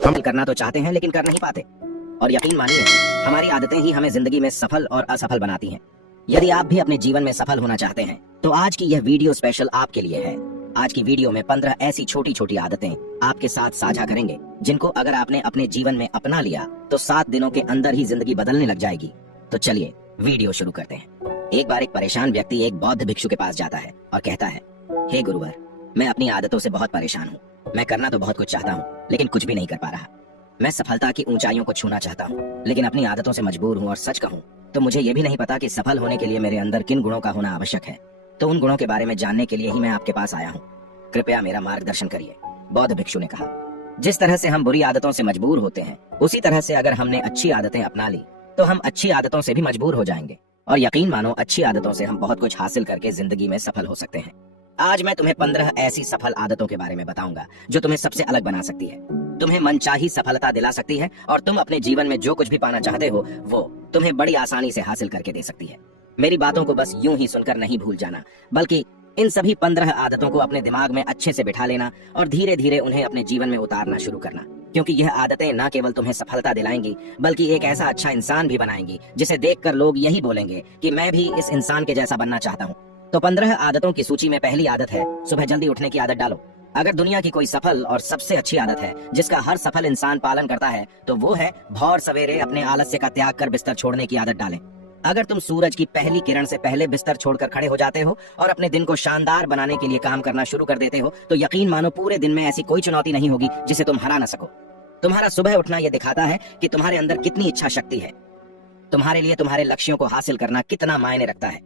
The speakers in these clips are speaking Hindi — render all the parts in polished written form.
हम करना तो चाहते हैं लेकिन कर नहीं पाते। और यकीन मानिए, हमारी आदतें ही हमें जिंदगी में सफल और असफल बनाती हैं। यदि आप भी अपने जीवन में सफल होना चाहते हैं तो आज की यह वीडियो स्पेशल आपके लिए है। आज की वीडियो में 15 ऐसी छोटी छोटी आदतें आपके साथ साझा करेंगे जिनको अगर आपने अपने जीवन में अपना लिया तो 7 दिनों के अंदर ही जिंदगी बदलने लग जाएगी। तो चलिए वीडियो शुरू करते हैं। एक बार एक परेशान व्यक्ति एक बौद्ध भिक्षु के पास जाता है और कहता है, हे गुरुवर, मैं अपनी आदतों से बहुत परेशान हूँ। मैं करना तो बहुत कुछ चाहता हूँ लेकिन कुछ भी नहीं कर पा रहा। मैं सफलता की ऊंचाइयों को छूना चाहता हूँ लेकिन अपनी आदतों से मजबूर हूँ, और सच कहूँ तो मुझे ये भी नहीं पता कि सफल होने के लिए मेरे अंदर किन गुणों का होना आवश्यक है। तो उन गुणों के बारे में जानने के लिए ही मैं आपके पास आया हूँ। कृपया मेरा मार्गदर्शन करिए। बौद्ध भिक्षु ने कहा, जिस तरह से हम बुरी आदतों से मजबूर होते हैं उसी तरह से अगर हमने अच्छी आदतें अपना ली तो हम अच्छी आदतों से भी मजबूर हो जाएंगे। और यकीन मानो, अच्छी आदतों से हम बहुत कुछ हासिल करके जिंदगी में सफल हो सकते हैं। आज मैं तुम्हें 15 ऐसी सफल आदतों के बारे में बताऊंगा जो तुम्हें सबसे अलग बना सकती है, तुम्हें मनचाही सफलता दिला सकती है और तुम अपने जीवन में जो कुछ भी पाना चाहते हो वो तुम्हें बड़ी आसानी से हासिल करके दे सकती है। मेरी बातों को बस यूं ही सुनकर नहीं भूल जाना, बल्कि इन सभी 15 आदतों को अपने दिमाग में अच्छे से बिठा लेना और धीरे धीरे उन्हें अपने जीवन में उतारना शुरू करना, क्योंकि यह आदतें न केवल तुम्हें सफलता दिलाएंगी बल्कि एक ऐसा अच्छा इंसान भी बनाएंगी जिसे देखकर लोग यही बोलेंगे कि मैं भी इस इंसान के जैसा बनना चाहता हूँ। तो 15 आदतों की सूची में पहली आदत है सुबह जल्दी उठने की आदत डालो। अगर दुनिया की कोई सफल और सबसे अच्छी आदत है जिसका हर सफल इंसान पालन करता है तो वो है भोर सवेरे अपने आलस्य का त्याग कर बिस्तर छोड़ने की आदत डालें। अगर तुम सूरज की पहली किरण से पहले बिस्तर छोड़कर खड़े हो जाते हो और अपने दिन को शानदार बनाने के लिए काम करना शुरू कर देते हो तो यकीन मानो पूरे दिन में ऐसी कोई चुनौती नहीं होगी जिसे तुम हरा न सको। तुम्हारा सुबह उठना यह दिखाता है कि तुम्हारे अंदर कितनी इच्छा शक्ति है, तुम्हारे लिए तुम्हारे लक्ष्यों को हासिल करना कितना मायने रखता है।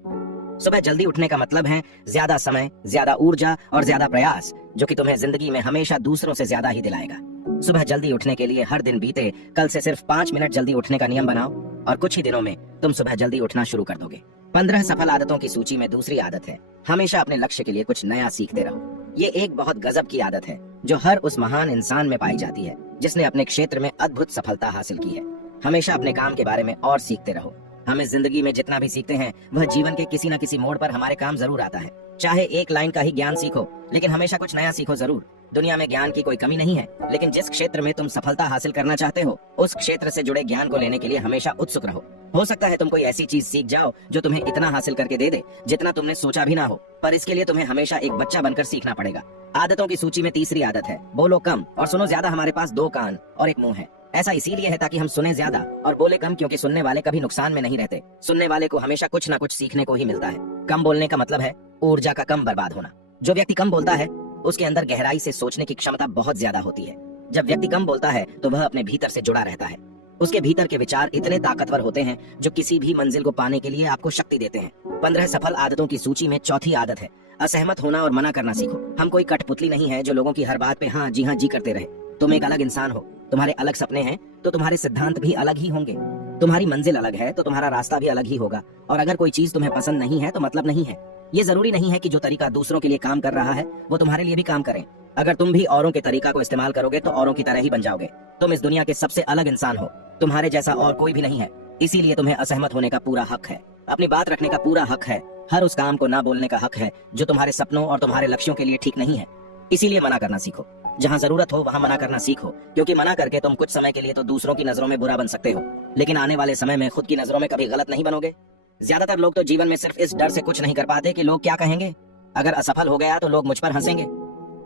सुबह जल्दी उठने का मतलब है ज्यादा समय, ज्यादा ऊर्जा और ज्यादा प्रयास, जो कि तुम्हें जिंदगी में हमेशा दूसरों से ज्यादा ही दिलाएगा। सुबह जल्दी उठने के लिए हर दिन बीते कल से सिर्फ 5 मिनट जल्दी उठने का नियम बनाओ और कुछ ही दिनों में तुम सुबह जल्दी उठना शुरू कर दोगे। 15 सफल आदतों की सूची में दूसरी आदत है हमेशा अपने लक्ष्य के लिए कुछ नया सीखते रहो। ये एक बहुत गजब की आदत है जो हर उस महान इंसान में पाई जाती है जिसने अपने क्षेत्र में अद्भुत सफलता हासिल की है। हमेशा अपने काम के बारे में और सीखते रहो। हमें जिंदगी में जितना भी सीखते हैं वह जीवन के किसी न किसी मोड़ पर हमारे काम जरूर आता है। चाहे एक लाइन का ही ज्ञान सीखो लेकिन हमेशा कुछ नया सीखो जरूर। दुनिया में ज्ञान की कोई कमी नहीं है, लेकिन जिस क्षेत्र में तुम सफलता हासिल करना चाहते हो उस क्षेत्र से जुड़े ज्ञान को लेने के लिए हमेशा उत्सुक रहो। हो सकता है तुम कोई ऐसी चीज सीख जाओ जो तुम्हें इतना हासिल करके दे दे जितना तुमने सोचा भी ना हो, पर इसके लिए तुम्हें हमेशा एक बच्चा बनकर सीखना पड़ेगा। आदतों की सूची में तीसरी आदत है बोलो कम और सुनो ज्यादा। हमारे पास 2 कान और 1 मुंह है। ऐसा इसीलिए है ताकि हम सुने ज्यादा और बोले कम, क्योंकि सुनने वाले कभी नुकसान में नहीं रहते। सुनने वाले को हमेशा कुछ ना कुछ सीखने को ही मिलता है। कम बोलने का मतलब है ऊर्जा का कम बर्बाद होना। जो व्यक्ति कम बोलता है उसके अंदर गहराई से सोचने की क्षमता बहुत ज्यादा होती है। जब व्यक्ति कम बोलता है तो वह अपने भीतर से जुड़ा रहता है। उसके भीतर के विचार इतने ताकतवर होते हैं जो किसी भी मंजिल को पाने के लिए आपको शक्ति देते हैं। 15 सफल आदतों की सूची में चौथी आदत है असहमत होना और मना करना सीखो। हम कोई कठपुतली नहीं है जो लोगों की हर बात पे हाँ जी करते रहे। तुम एक अलग इंसान हो, तुम्हारे अलग सपने हैं तो तुम्हारे सिद्धांत भी अलग ही होंगे। तुम्हारी मंजिल अलग है तो तुम्हारा रास्ता भी अलग ही होगा। और अगर कोई चीज तुम्हें पसंद नहीं है तो मतलब नहीं है। ये जरूरी नहीं है कि जो तरीका दूसरों के लिए काम कर रहा है वो तुम्हारे लिए भी काम करे। अगर तुम भी औरों के तरीका को इस्तेमाल करोगे तो औरों की तरह ही बन जाओगे। तुम इस दुनिया के सबसे अलग इंसान हो, तुम्हारे जैसा और कोई भी नहीं है। इसीलिए तुम्हें असहमत होने का पूरा हक है, अपनी बात रखने का पूरा हक है, हर उस काम को ना बोलने का हक है जो तुम्हारे सपनों और तुम्हारे लक्ष्यों के लिए ठीक नहीं है। इसीलिए मना करना सीखो। जहाँ जरूरत हो वहाँ मना करना सीखो, क्योंकि मना करके तुम कुछ समय के लिए तो दूसरों की नजरों में बुरा बन सकते हो, लेकिन आने वाले समय में खुद की नजरों में कभी गलत नहीं बनोगे। ज्यादातर लोग तो जीवन में सिर्फ इस डर से कुछ नहीं कर पाते कि लोग क्या कहेंगे। अगर असफल हो गया तो लोग मुझ पर हंसेंगे।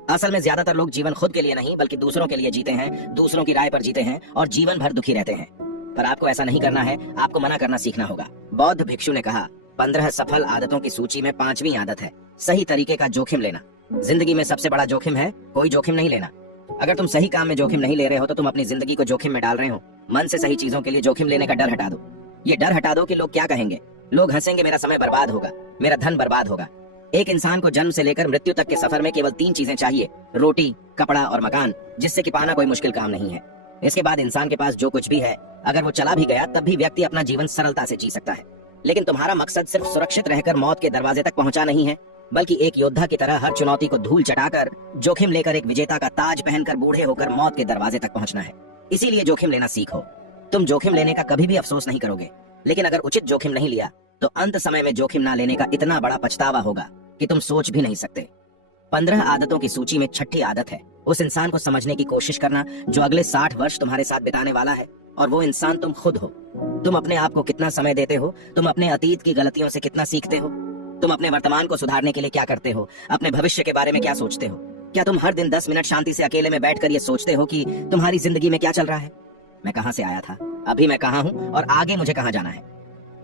असल में ज्यादातर लोग जीवन खुद के लिए नहीं बल्कि दूसरों के लिए जीते हैं, दूसरों की राय पर जीते हैं और जीवन भर दुखी रहते हैं। पर आपको ऐसा नहीं करना है, आपको मना करना सीखना होगा। बौद्ध भिक्षु ने कहा, 15 सफल आदतों की सूची में 5वीं आदत है सही तरीके का जोखिम लेना। जिंदगी में सबसे बड़ा जोखिम है कोई जोखिम नहीं लेना। अगर तुम सही काम में जोखिम नहीं ले रहे हो तो तुम अपनी जिंदगी को जोखिम में डाल रहे हो। मन से सही चीजों के लिए जोखिम लेने का डर हटा दो। ये डर हटा दो कि लोग क्या कहेंगे। लोग हंसेंगे, मेरा समय बर्बाद होगा, मेरा धन बर्बाद होगा। एक इंसान को जन्म से लेकर मृत्यु तक के सफर में केवल 3 चीजें चाहिए, रोटी, कपड़ा और मकान, जिससे कि पाना कोई मुश्किल काम नहीं है। इसके बाद इंसान के पास जो कुछ भी है अगर वो चला भी गया तब भी व्यक्ति अपना जीवन सरलता से जी सकता है। लेकिन तुम्हारा मकसद सिर्फ सुरक्षित रहकर मौत के दरवाजे तक पहुंचा नहीं है, बल्कि एक योद्धा की तरह हर चुनौती को धूल चटाकर जोखिम लेकर एक विजेता का ताज पहनकर बूढ़े होकर मौत के दरवाजे तक पहुंचना है। इसीलिए जोखिम लेना सीखो। तुम जोखिम लेने का कभी भी अफसोस नहीं करोगे, लेकिन अगर उचित जोखिम नहीं लिया तो अंत समय में जोखिम ना लेने का इतना बड़ा पछतावा होगा कि तुम सोच भी नहीं सकते। 15 आदतों की सूची में छठी आदत है उस इंसान को समझने की कोशिश करना जो अगले 60 वर्ष तुम्हारे साथ बिताने वाला है, और वो इंसान तुम खुद हो। तुम अपने आप को कितना समय देते हो, तुम अपने अतीत की गलतियों से कितना सीखते हो, तुम अपने वर्तमान को सुधारने के लिए क्या करते हो, अपने भविष्य के बारे में क्या सोचते हो। क्या तुम हर दिन 10 मिनट शांति से अकेले में बैठकर ये सोचते हो कि तुम्हारी जिंदगी में क्या चल रहा है, मैं कहां से आया था, अभी मैं कहां हूं और आगे मुझे कहां जाना है।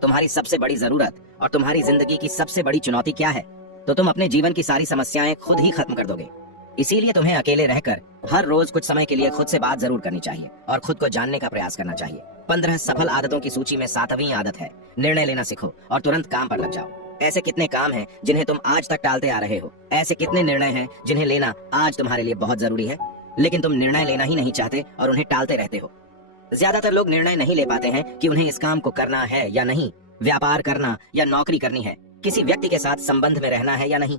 तुम्हारी सबसे बड़ी जरूरत और तुम्हारी जिंदगी की सबसे बड़ी चुनौती क्या है, तो तुम अपने जीवन की सारी समस्याएं खुद ही खत्म कर दोगे। इसीलिए तुम्हें अकेले रहकर हर रोज कुछ समय के लिए खुद से बात जरूर करनी चाहिए और खुद को जानने का प्रयास करना चाहिए। 15 सफल आदतों की सूची में 7वीं आदत है निर्णय लेना सीखो और तुरंत काम पर लग जाओ। ऐसे कितने काम हैं जिन्हें तुम आज तक टालते आ रहे हो, ऐसे कितने निर्णय हैं जिन्हें लेना आज तुम्हारे लिए बहुत जरूरी है, लेकिन तुम निर्णय लेना ही नहीं चाहते और उन्हें टालते रहते हो। ज्यादातर लोग निर्णय नहीं ले पाते हैं कि उन्हें इस काम को करना है या नहीं, व्यापार करना या नौकरी करनी है, किसी व्यक्ति के साथ संबंध में रहना है या नहीं।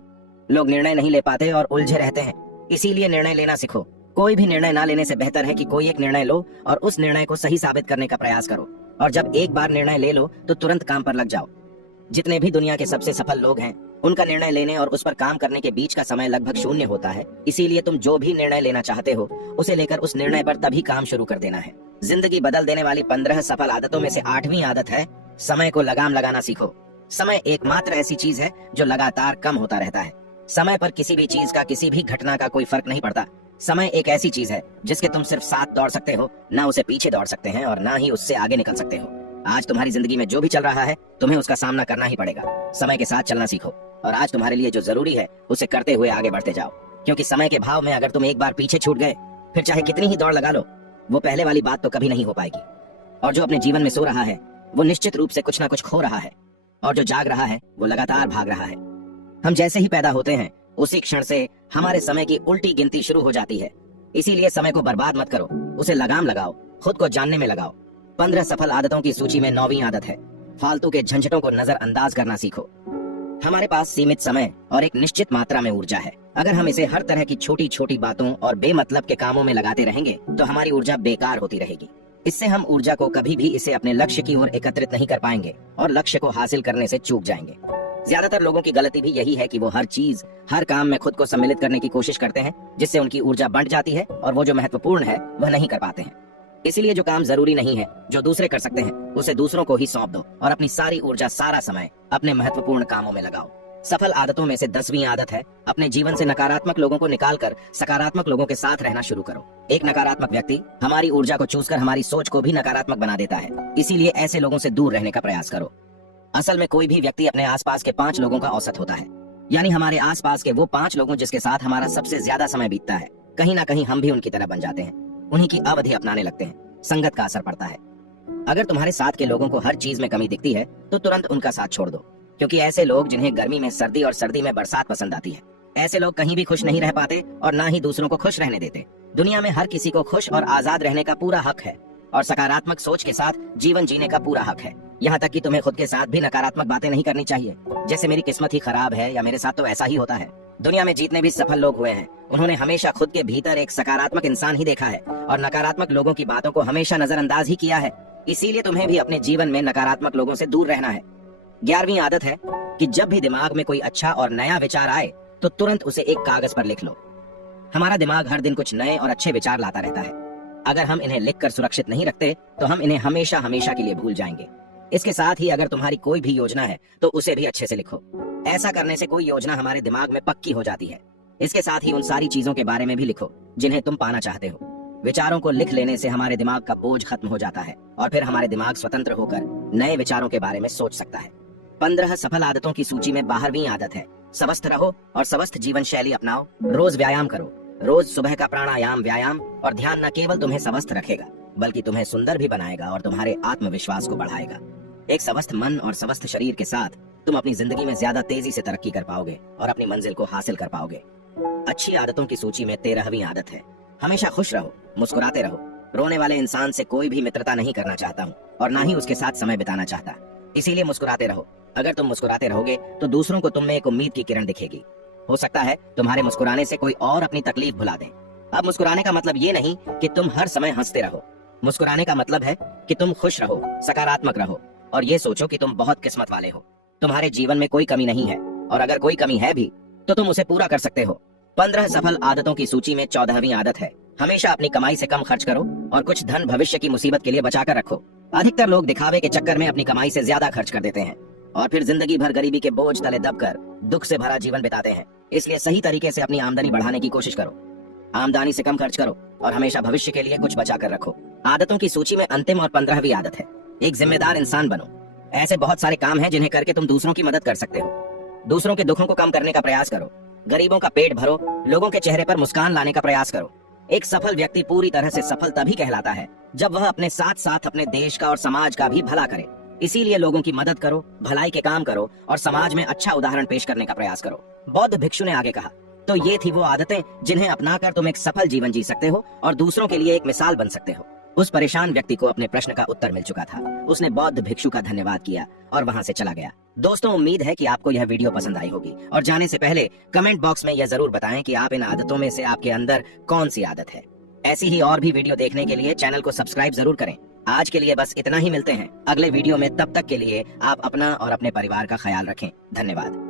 लोग निर्णय नहीं ले पाते और उलझे रहते हैं। इसीलिए निर्णय लेना सीखो। कोई भी निर्णय ना लेने से बेहतर है कि कोई एक निर्णय लो और उस निर्णय को सही साबित करने का प्रयास करो, और जब एक बार निर्णय ले लो तो तुरंत काम पर लग जाओ। जितने भी दुनिया के सबसे सफल लोग हैं, उनका निर्णय लेने और उस पर काम करने के बीच का समय लगभग 0 होता है। इसीलिए तुम जो भी निर्णय लेना चाहते हो उसे लेकर उस निर्णय पर तभी काम शुरू कर देना है। जिंदगी बदल देने वाली 15 सफल आदतों में से 8वीं आदत है समय को लगाम लगाना सीखो। समय एकमात्र ऐसी चीज है जो लगातार कम होता रहता है। समय पर किसी भी चीज का, किसी भी घटना का कोई फर्क नहीं पड़ता। समय एक ऐसी चीज है जिसके तुम सिर्फ साथ दौड़ सकते हो, ना उसे पीछे दौड़ सकते हैं और ना ही उससे आगे निकल सकते हो। आज तुम्हारी जिंदगी में जो भी चल रहा है तुम्हें उसका सामना करना ही पड़ेगा। समय के साथ चलना सीखो और आज तुम्हारे लिए जो जरूरी है उसे करते हुए आगे बढ़ते जाओ, क्योंकि समय के भाव में अगर तुम एक बार पीछे छूट गए फिर चाहे कितनी ही दौड़ लगा लो, वो पहले वाली बात तो कभी नहीं हो पाएगी। और जो अपने जीवन में सो रहा है वो निश्चित रूप से कुछ ना कुछ खो रहा है, और जो जाग रहा है वो लगातार भाग रहा है। हम जैसे ही पैदा होते हैं उसी क्षण से हमारे समय की उल्टी गिनती शुरू हो जाती है। इसीलिए समय को बर्बाद मत करो, उसे लगाम लगाओ, खुद को जानने में लगाओ। 15 सफल आदतों की सूची में 9वीं आदत है फालतू के झंझटों को नजरअंदाज करना सीखो। हमारे पास सीमित समय और एक निश्चित मात्रा में ऊर्जा है। अगर हम इसे हर तरह की छोटी छोटी बातों और बेमतलब के कामों में लगाते रहेंगे तो हमारी ऊर्जा बेकार होती रहेगी। इससे हम ऊर्जा को कभी भी इसे अपने लक्ष्य की ओर एकत्रित नहीं कर पाएंगे और लक्ष्य को हासिल करने से चूक जाएंगे। ज्यादातर लोगों की गलती भी यही है कि वो हर चीज, हर काम में खुद को सम्मिलित करने की कोशिश करते हैं, जिससे उनकी ऊर्जा बंट जाती है और वो जो महत्वपूर्ण है वह नहीं कर पाते हैं। इसीलिए जो काम जरूरी नहीं है, जो दूसरे कर सकते हैं, उसे दूसरों को ही सौंप दो और अपनी सारी ऊर्जा, सारा समय अपने महत्वपूर्ण कामों में लगाओ। सफल आदतों में से 10वीं आदत है अपने जीवन से नकारात्मक लोगों को निकालकर सकारात्मक लोगों के साथ रहना शुरू करो। एक नकारात्मक व्यक्ति हमारी ऊर्जा को चूसकर हमारी सोच को भी नकारात्मक बना देता है। इसीलिए ऐसे लोगों से दूर रहने का प्रयास करो। असल में कोई भी व्यक्ति अपने आसपास के 5 लोगों का औसत होता है, यानी हमारे आसपास के वो 5 लोगों जिसके साथ हमारा सबसे ज्यादा समय बीतता है। कहीं ना कहीं हम भी उनकी तरह बन जाते हैं, उन्हीं की अवधि अपनाने लगते हैं। संगत का असर पड़ता है। अगर तुम्हारे साथ के लोगों को हर चीज में कमी दिखती है तो तुरंत उनका साथ छोड़ दो, क्योंकि ऐसे लोग जिन्हें गर्मी में सर्दी और सर्दी में बरसात पसंद आती है, ऐसे लोग कहीं भी खुश नहीं रह पाते और ना ही दूसरों को खुश रहने देते। दुनिया में हर किसी को खुश और आजाद रहने का पूरा हक है और सकारात्मक सोच के साथ जीवन जीने का पूरा हक है। यहाँ तक कि तुम्हें खुद के साथ भी नकारात्मक बातें नहीं करनी चाहिए, जैसे मेरी किस्मत ही खराब है या मेरे साथ तो ऐसा ही होता है। दुनिया में जितने भी सफल लोग हुए हैं उन्होंने हमेशा खुद के भीतर एक सकारात्मक इंसान ही देखा है और नकारात्मक लोगों की बातों को हमेशा नजरअंदाज ही किया है। इसीलिए तुम्हें भी अपने जीवन में नकारात्मक लोगों से दूर रहना है। 11वीं आदत है कि जब भी दिमाग में कोई अच्छा और नया विचार आए तो तुरंत उसे एक कागज पर लिख लो। हमारा दिमाग हर दिन कुछ नए और अच्छे विचार लाता रहता है। अगर हम इन्हें लिखकर सुरक्षित नहीं रखते तो हम इन्हें हमेशा हमेशा के लिए भूल जाएंगे। इसके साथ ही अगर तुम्हारी कोई भी योजना है तो उसे भी अच्छे से लिखो। ऐसा करने से कोई योजना हमारे दिमाग में पक्की हो जाती है। इसके साथ ही उन सारी चीजों के बारे में भी लिखो जिन्हें तुम पाना चाहते हो। विचारों को लिख लेने से हमारे दिमाग का बोझ खत्म हो जाता है और फिर हमारे दिमाग स्वतंत्र होकर नए विचारों के बारे में सोच सकता है। 15 सफल आदतों की सूची में 12वीं आदत है स्वस्थ रहो और स्वस्थ जीवन शैली अपनाओ। रोज व्यायाम करो। रोज सुबह का प्राणायाम, व्यायाम और ध्यान न केवल तुम्हें स्वस्थ रखेगा बल्कि तुम्हें सुंदर भी बनाएगा और तुम्हारे आत्मविश्वास को बढ़ाएगा। एक स्वस्थ मन और स्वस्थ शरीर के साथ तुम अपनी जिंदगी में ज्यादा तेजी से तरक्की कर पाओगे और अपनी मंजिल को हासिल कर पाओगे। अच्छी आदतों की सूची में 13वीं आदत है हमेशा खुश रहो, मुस्कुराते रहो। रोने वाले इंसान से कोई भी मित्रता नहीं करना चाहता हूँ और ना ही उसके साथ समय बिताना चाहता। इसीलिए मुस्कुराते रहो। अगर तुम मुस्कुराते रहोगे तो दूसरों को तुम में एक उम्मीद की किरण दिखेगी। हो सकता है तुम्हारे मुस्कुराने से कोई और अपनी तकलीफ भुला दे। अब मुस्कुराने का मतलब ये नहीं कि तुम हर समय हंसते रहो। मुस्कुराने का मतलब है कि तुम खुश रहो, सकारात्मक रहो और ये सोचो कि तुम बहुत किस्मत वाले हो। तुम्हारे जीवन में कोई कमी नहीं है और अगर कोई कमी है भी तो तुम उसे पूरा कर सकते हो। 15 सफल आदतों की सूची में 14वीं आदत है, हमेशा अपनी कमाई से कम खर्च करो और कुछ धन भविष्य की मुसीबत के लिए बचा कर रखो। अधिकतर लोग दिखावे के चक्कर में अपनी कमाई से ज्यादा खर्च कर देते हैं और फिर जिंदगी भर गरीबी के बोझ तले दबकर दुख से भरा जीवन बिताते हैं। इसलिए सही तरीके से अपनी आमदनी बढ़ाने की कोशिश करो, आमदनी से कम खर्च करो और हमेशा भविष्य के लिए कुछ बचा कर रखो। आदतों की सूची में अंतिम और 15वीं आदत है, एक जिम्मेदार इंसान बनो। ऐसे बहुत सारे काम हैं जिन्हें करके तुम दूसरों की मदद कर सकते हो। दूसरों के दुखों को कम करने का प्रयास करो, गरीबों का पेट भरो, लोगों के चेहरे पर मुस्कान लाने का प्रयास करो। एक सफल व्यक्ति पूरी तरह से सफल तभी कहलाता है जब वह अपने साथ साथ अपने देश का और समाज का भी भला करे। इसीलिए लोगों की मदद करो, भलाई के काम करो और समाज में अच्छा उदाहरण पेश करने का प्रयास करो। बौद्ध भिक्षु ने आगे कहा, तो ये थी वो आदतें जिन्हें अपनाकर तुम एक सफल जीवन जी सकते हो और दूसरों के लिए एक मिसाल बन सकते हो। उस परेशान व्यक्ति को अपने प्रश्न का उत्तर मिल चुका था। उसने बौद्ध भिक्षु का धन्यवाद किया और वहां से चला गया। दोस्तों, उम्मीद है कि आपको यह वीडियो पसंद आई होगी और जाने से पहले कमेंट बॉक्स में यह जरूर बताएं कि आप इन आदतों में से आपके अंदर कौन सी आदत है। ऐसी ही और भी वीडियो देखने के लिए चैनल को सब्सक्राइब जरूर करें। आज के लिए बस इतना ही, मिलते हैं अगले वीडियो में। तब तक के लिए आप अपना और अपने परिवार का ख्याल रखें। धन्यवाद।